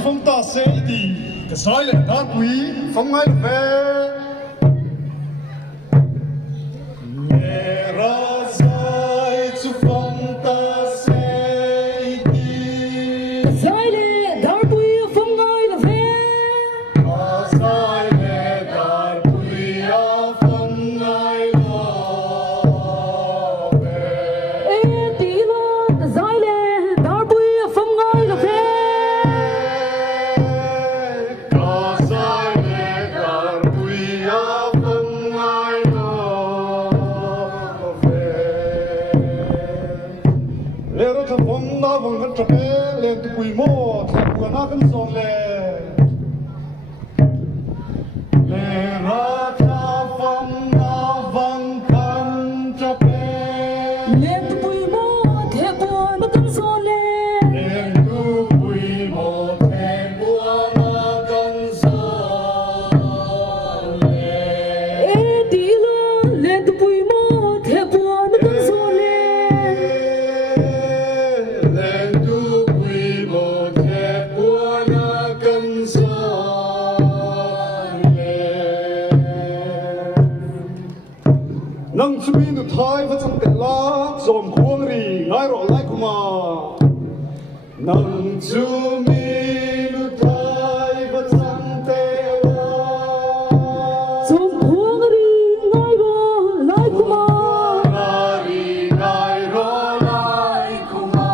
chỉ phong ta sẽ đi cái sai lệ đá quý phong ngay về lên từ quỳ mô thạch của nó cân son lệ ra cha phong na vang khăn cho bé lên từ quỳ mô thạch của nó cân son lên từ quỳ mô thạch của nó cân son ê tí lơ lên từ quỳ mô thạch của nó cân son nang suy nu thai phát trong tệ lá dòm khuông rì ngay rõ lại của mà nang suy nu thai phát trong tệ lá dòm khuông rì ngay rõ lại của mà rì ngay rõ lại của mà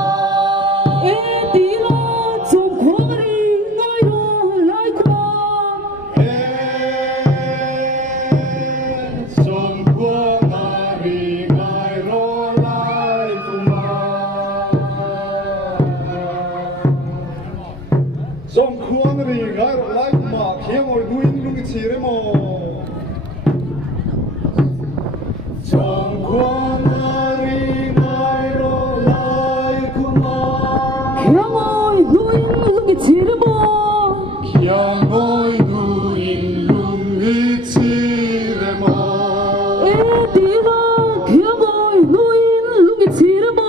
ê tí lơ dòm khuông rì ngay rõ lại của mà dòng khuôn rì ngay rồi lại mà khi ngồi đuôi lúc cái gì đấy mà dòng khuôn rì ngay rồi lại mà khi ngồi đuôi lúc cái gì đấy mà khi ngồi đuôi lúc cái gì đấy mà ê tí lơ khi ngồi đuôi lúc cái gì đấy mà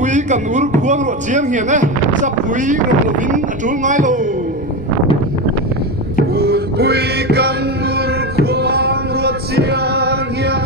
bụi cần ur khuang rồi chiang hiền đấy sắp bụi rồi lo vin trốn ngay lo bụi cần ur khuang rồi chiang hiền